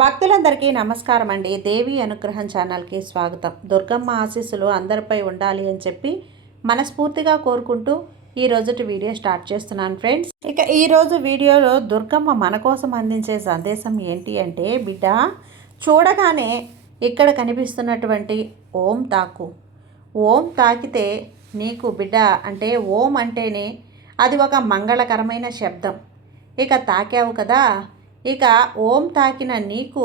భక్తులందరికీ నమస్కారం అండి. దేవి అనుగ్రహం ఛానల్కి స్వాగతం. దుర్గమ్మ ఆశీస్సులు అందరిపై ఉండాలి అని చెప్పి మనస్ఫూర్తిగా కోరుకుంటూ ఈ రోజుటి వీడియో స్టార్ట్ చేస్తున్నాను ఫ్రెండ్స్. ఇక ఈరోజు వీడియోలో దుర్గమ్మ మన కోసం అందించే సందేశం ఏంటి అంటే, బిడ్డ చూడగానే ఇక్కడ కనిపిస్తున్నటువంటి ఓం తాకు. ఓం తాకితే నీకు బిడ్డ అంటే ఓం అంటేనే అది ఒక మంగళకరమైన శబ్దం. ఇక తాకావు కదా, ఇక ఓం తాకిన నీకు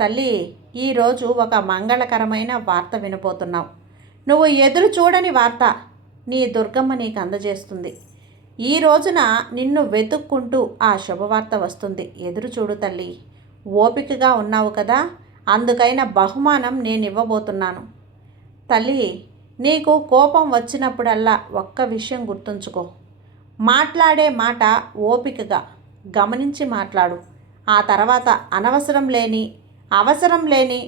తల్లి ఈరోజు ఒక మంగళకరమైన వార్త వినబోతున్నావు. నువ్వు ఎదురు చూడని వార్త నీ దుర్గమ్మ నీకు అందజేస్తుంది. ఈ రోజున నిన్ను వెతుక్కుంటూ ఆ శుభవార్త వస్తుంది. ఎదురు చూడు తల్లి. ఓపికగా ఉన్నావు కదా, అందుకైన బహుమానం నేను ఇవ్వబోతున్నాను. తల్లి, నీకు కోపం వచ్చినప్పుడల్లా ఒక్క విషయం గుర్తుంచుకో. మాట్లాడే మాట ఓపికగా గమనించి మాట్లాడు. ఆ తర్వాత అవసరం లేని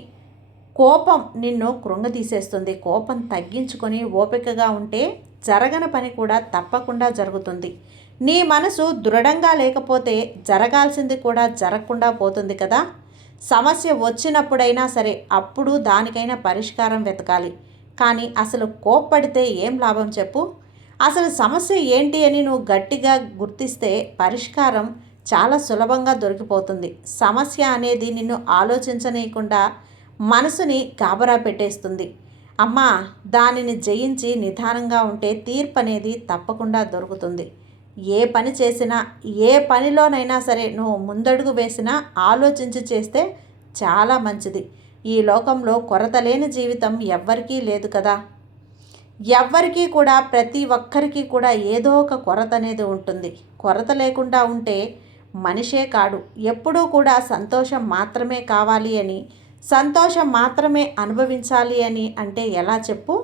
కోపం నిన్ను కృంగతీసేస్తుంది. కోపం తగ్గించుకొని ఓపికగా ఉంటే జరగని పని కూడా తప్పకుండా జరుగుతుంది. నీ మనసు దృఢంగా లేకపోతే జరగాల్సింది కూడా జరగకుండా పోతుంది కదా. సమస్య వచ్చినప్పుడైనా సరే అప్పుడు దానికైనా పరిష్కారం వెతకాలి. కానీ అసలు కోప్పడితే ఏం లాభం చెప్పు. అసలు సమస్య ఏంటి అని నువ్వు గట్టిగా గుర్తిస్తే పరిష్కారం చాలా సులభంగా దొరికిపోతుంది. సమస్య అనేది నిన్ను ఆలోచించనీయకుండా మనసుని గాబరా పెట్టేస్తుంది. అమ్మా, దానిని జయించి నిదానంగా ఉంటే తీర్పు అనేది తప్పకుండా దొరుకుతుంది. ఏ పని చేసినా, ఏ పనిలోనైనా సరే నువ్వు ముందడుగు వేసినా ఆలోచించి చేస్తే చాలా మంచిది. ఈ లోకంలో కొరత లేని జీవితం ఎవ్వరికీ లేదు కదా. ఎవ్వరికీ కూడా, ప్రతి ఒక్కరికి కూడా ఏదో ఒక కొరత అనేది ఉంటుంది. కొరత లేకుండా ఉంటే మనిషే కాడు. ఎప్పుడూ కూడా సంతోషం మాత్రమే కావాలి అని, సంతోషం మాత్రమే అనుభవించాలి అని అంటే ఎలా చెప్పు.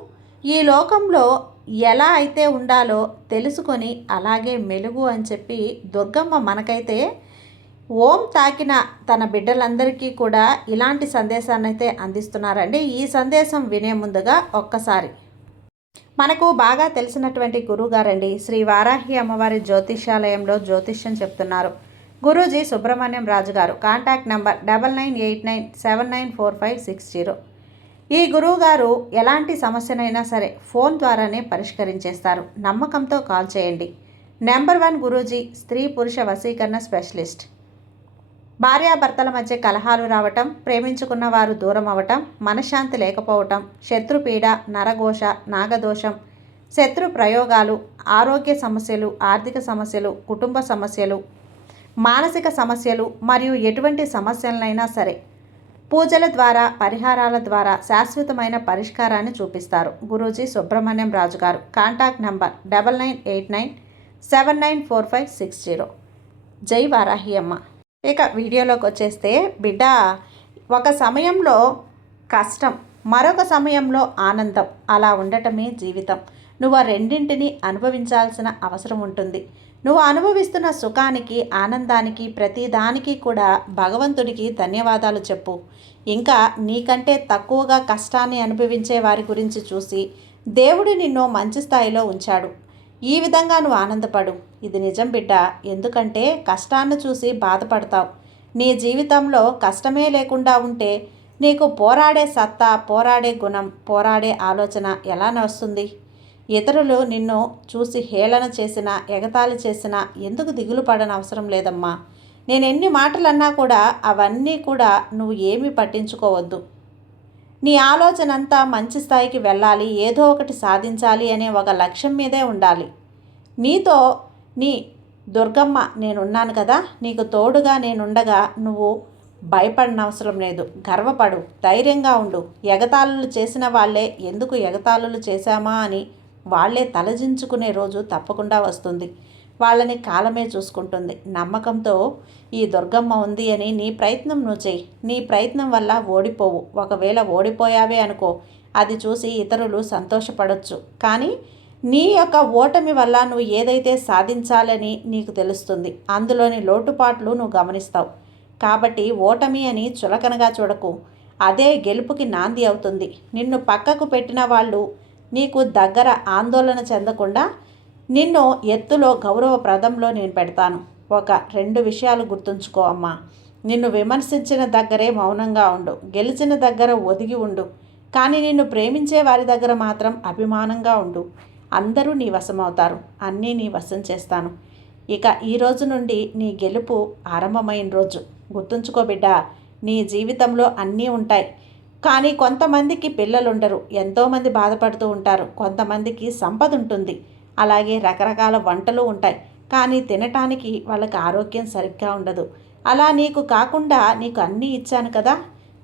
ఈ లోకంలో ఎలా అయితే ఉండాలో తెలుసుకొని అలాగే మెలుగు అని చెప్పి దుర్గమ్మ మనకైతే ఓం తాకిన తన బిడ్డలందరికీ కూడా ఇలాంటి సందేశాన్ని అయితే అందిస్తున్నారండి. ఈ సందేశం వినే ముందుగా ఒక్కసారి మనకు బాగా తెలిసినటువంటి గురువుగారండి, శ్రీ వారాహి అమ్మవారి జ్యోతిష్యాలయంలో జ్యోతిష్యం చెప్తున్నారు గురూజీ సుబ్రహ్మణ్యం రాజు గారు. Contact number 9989794560. ఈ గురువుగారు ఎలాంటి సమస్యనైనా సరే ఫోన్ ద్వారానే పరిష్కరించేస్తారు. నమ్మకంతో కాల్ చేయండి. నెంబర్ 1 గురూజీ స్త్రీ పురుష వశీకరణ స్పెషలిస్ట్. భార్యాభర్తల మధ్య కలహాలు రావటం, ప్రేమించుకున్న వారు దూరం అవ్వటం, మనశ్శాంతి లేకపోవటం, శత్రుపీడ, నరఘోష, నాగదోషం, శత్రు ప్రయోగాలు, ఆరోగ్య సమస్యలు, ఆర్థిక సమస్యలు, కుటుంబ సమస్యలు, మానసిక సమస్యలు మరియు ఎటువంటి సమస్యలనైనా సరే పూజల ద్వారా, పరిహారాల ద్వారా శాశ్వతమైన పరిష్కారాన్ని చూపిస్తారు గురూజీ సుబ్రహ్మణ్యం రాజు గారు. Contact number 9989794560. జై వారాహి అమ్మ. ఇక వీడియోలోకి వచ్చేస్తే, బిడ్డ ఒక సమయంలో కష్టం, మరొక సమయంలో ఆనందం, అలా ఉండటమే జీవితం. నువ్వు ఆ రెండింటిని అనుభవించాల్సిన అవసరం ఉంటుంది. నువ్వు అనుభవిస్తున్న సుఖానికి, ఆనందానికి, ప్రతిదానికి కూడా భగవంతుడికి ధన్యవాదాలు చెప్పు. ఇంకా నీకంటే తక్కువగా కష్టాన్ని అనుభవించే వారి గురించి చూసి దేవుడు నిన్ను మంచి స్థాయిలో ఉంచాడు. ఈ విధంగా నువ్వు ఆనందపడు. ఇది నిజం బిడ్డ. ఎందుకంటే కష్టాన్ని చూసి బాధపడతావు. నీ జీవితంలో కష్టమే లేకుండా ఉంటే నీకు పోరాడే సత్తా, పోరాడే గుణం, పోరాడే ఆలోచన ఎలా వస్తుంది? ఇతరులు నిన్ను చూసి హేళన చేసినా, ఎగతాళి చేసినా ఎందుకు దిగులు పడనవసరం లేదమ్మా. నేను ఎన్ని మాటలన్నా కూడా అవన్నీ కూడా నువ్వు ఏమీ పట్టించుకోవద్దు. నీ ఆలోచన అంతా మంచి స్థాయికి వెళ్ళాలి, ఏదో ఒకటి సాధించాలి అనే ఒక లక్ష్యం మీదే ఉండాలి. నీతో నీ దుర్గమ్మ నేనున్నాను కదా, నీకు తోడుగా నేనుండగా నువ్వు భయపడనవసరం లేదు. గర్వపడు, ధైర్యంగా ఉండు. ఎగతాళులు చేసిన వాళ్ళే ఎందుకు ఎగతాళులు చేశామా అని వాళ్ళే తలజించుకునే రోజు తప్పకుండా వస్తుంది. వాళ్ళని కాలమే చూసుకుంటుంది. నమ్మకంతో ఈ దుర్గమ్మ ఉంది అని నీ ప్రయత్నం నువ్వు చేయి. నీ ప్రయత్నం వల్ల ఓడిపోవు. ఒకవేళ ఓడిపోయావే అనుకో, అది చూసి ఇతరులు సంతోషపడవచ్చు. కానీ నీ యొక్క ఓటమి వల్ల నువ్వు ఏదైతే సాధించాలని నీకు తెలుస్తుంది. అందులోని లోటుపాట్లు నువ్వు గమనిస్తావు. కాబట్టి ఓటమి అని చులకనగా చూడకు. అదే గెలుపుకి నాంది అవుతుంది. నిన్ను పక్కకు పెట్టిన వాళ్ళు నీకు దగ్గర ఆందోళన చెందకుండా నిన్ను ఎత్తులో, గౌరవప్రదంలో నేను పెడతాను. ఒక 2 విషయాలు గుర్తుంచుకో అమ్మా. నిన్ను విమర్శించిన దగ్గరే మౌనంగా ఉండు, గెలిచిన దగ్గర ఒదిగి ఉండు, కానీ నిన్ను ప్రేమించే వారి దగ్గర మాత్రం అభిమానంగా ఉండు. అందరూ నీ వశమవుతారు, అన్నీ నీ వశం చేస్తాను. ఇక ఈ రోజు నుండి నీ గెలుపు ఆరంభమైన రోజు. గుర్తుంచుకో బిడ్డ, నీ జీవితంలో అన్నీ ఉంటాయి, కానీ కొంతమందికి పిల్లలుండరు, ఎంతోమంది బాధపడుతూ ఉంటారు. కొంతమందికి సంపద ఉంటుంది, అలాగే రకరకాల వంటలు ఉంటాయి, కానీ తినటానికి వాళ్ళకి ఆరోగ్యం సరిగ్గా ఉండదు. అలా నీకు కాకుండా నీకు అన్నీ ఇచ్చాను కదా.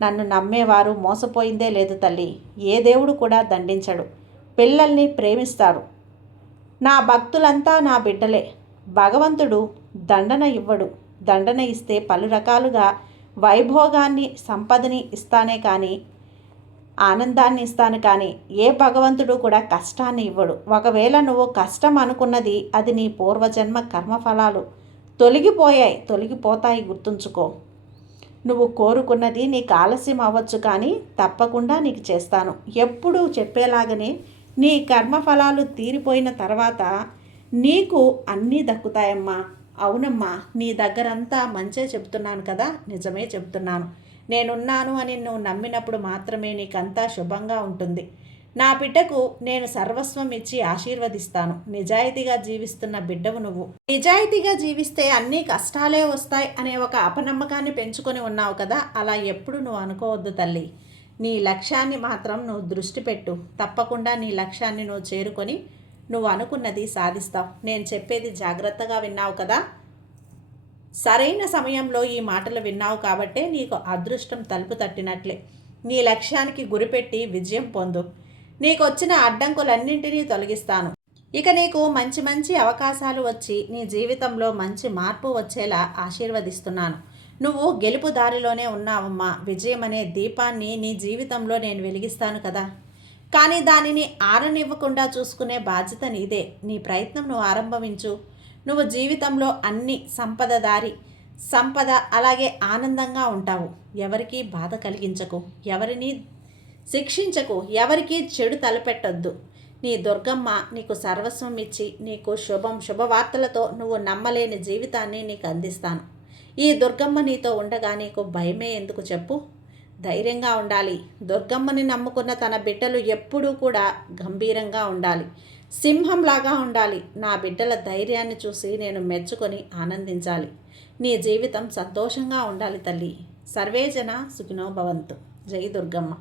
నన్ను నమ్మేవారు మోసపోయిందే లేదు తల్లి. ఏ దేవుడు కూడా దండించడు, పిల్లల్ని ప్రేమిస్తాడు. నా భక్తులంతా నా బిడ్డలే. భగవంతుడు దండన ఇవ్వడు, దండన ఇస్తే పలు రకాలుగా వైభోగాన్ని సంపదని ఇస్తానే కానీ ఆనందాన్ని ఇస్తాను, కానీ ఏ భగవంతుడు కూడా కష్టాన్ని ఇవ్వడు. ఒకవేళ నువ్వు కష్టం అనుకున్నది అది నీ పూర్వజన్మ కర్మఫలాలు. తొలగిపోతాయి, గుర్తుంచుకో. నువ్వు కోరుకున్నది నీకు ఆలస్యం అవ్వచ్చు, కానీ తప్పకుండా నీకు చేస్తాను. ఎప్పుడూ చెప్పేలాగనే నీ కర్మఫలాలు తీరిపోయిన తర్వాత నీకు అన్నీ దక్కుతాయమ్మా. అవునమ్మా, నీ దగ్గరంతా మంచే చెబుతున్నాను కదా, నిజమే చెబుతున్నాను. నేనున్నాను అని నువ్వు నమ్మినప్పుడు మాత్రమే నీకంతా శుభంగా ఉంటుంది. నా బిడ్డకు నేను సర్వస్వం ఇచ్చి ఆశీర్వదిస్తాను. నిజాయితీగా జీవిస్తున్న బిడ్డవు నువ్వు. నిజాయితీగా జీవిస్తే అన్నీ కష్టాలే వస్తాయి అనే ఒక అపనమ్మకాన్ని పెంచుకొని ఉన్నావు కదా, అలా ఎప్పుడు నువ్వు అనుకోవద్దు తల్లి. నీ లక్ష్యాన్ని మాత్రం నువ్వు దృష్టి పెట్టు. తప్పకుండా నీ లక్ష్యాన్ని నువ్వు చేరుకొని నువ్వు అనుకున్నది సాధిస్తావు. నేను చెప్పేది జాగ్రత్తగా విన్నావు కదా. సరైన సమయంలో ఈ మాటలు విన్నావు కాబట్టే నీకు అదృష్టం తలుపు తట్టినట్లే. నీ లక్ష్యానికి గురిపెట్టి విజయం పొందు. నీకు వచ్చిన అడ్డంకులన్నింటినీ తొలగిస్తాను. ఇక నీకు మంచి మంచి అవకాశాలు వచ్చి నీ జీవితంలో మంచి మార్పు వచ్చేలా ఆశీర్వదిస్తున్నాను. నువ్వు గెలుపు దారిలోనే ఉన్నావమ్మా. విజయం అనే దీపాన్ని నీ జీవితంలో నేను వెలిగిస్తాను కదా, కానీ దానిని ఆరనివ్వకుండా చూసుకునే బాధ్యత నీదే. నీ ప్రయత్నం నువ్వు ఆరంభించు. నువ్వు జీవితంలో అన్ని సంపద అలాగే ఆనందంగా ఉంటావు. ఎవరికీ బాధ కలిగించకు, ఎవరిని శిక్షించకు, ఎవరికీ చెడు తలపెట్టొద్దు. నీ దుర్గమ్మ నీకు సర్వస్వం ఇచ్చి నీకు శుభవార్తలతో నువ్వు నమ్మలేని జీవితాన్ని నీకు అందిస్తాను. ఈ దుర్గమ్మ నీతో ఉండగా నీకు భయమే ఎందుకు చెప్పు. ధైర్యంగా ఉండాలి. దుర్గమ్మని నమ్ముకున్న తన బిడ్డలు ఎప్పుడూ కూడా గంభీరంగా ఉండాలి, సింహంలాగా ఉండాలి. నా బిడ్డల ధైర్యాన్ని చూసి నేను మెచ్చుకొని ఆనందించాలి. నీ జీవితం సంతోషంగా ఉండాలి తల్లి. సర్వేజన సుఖినో భవంతు. జై దుర్గమ్మ.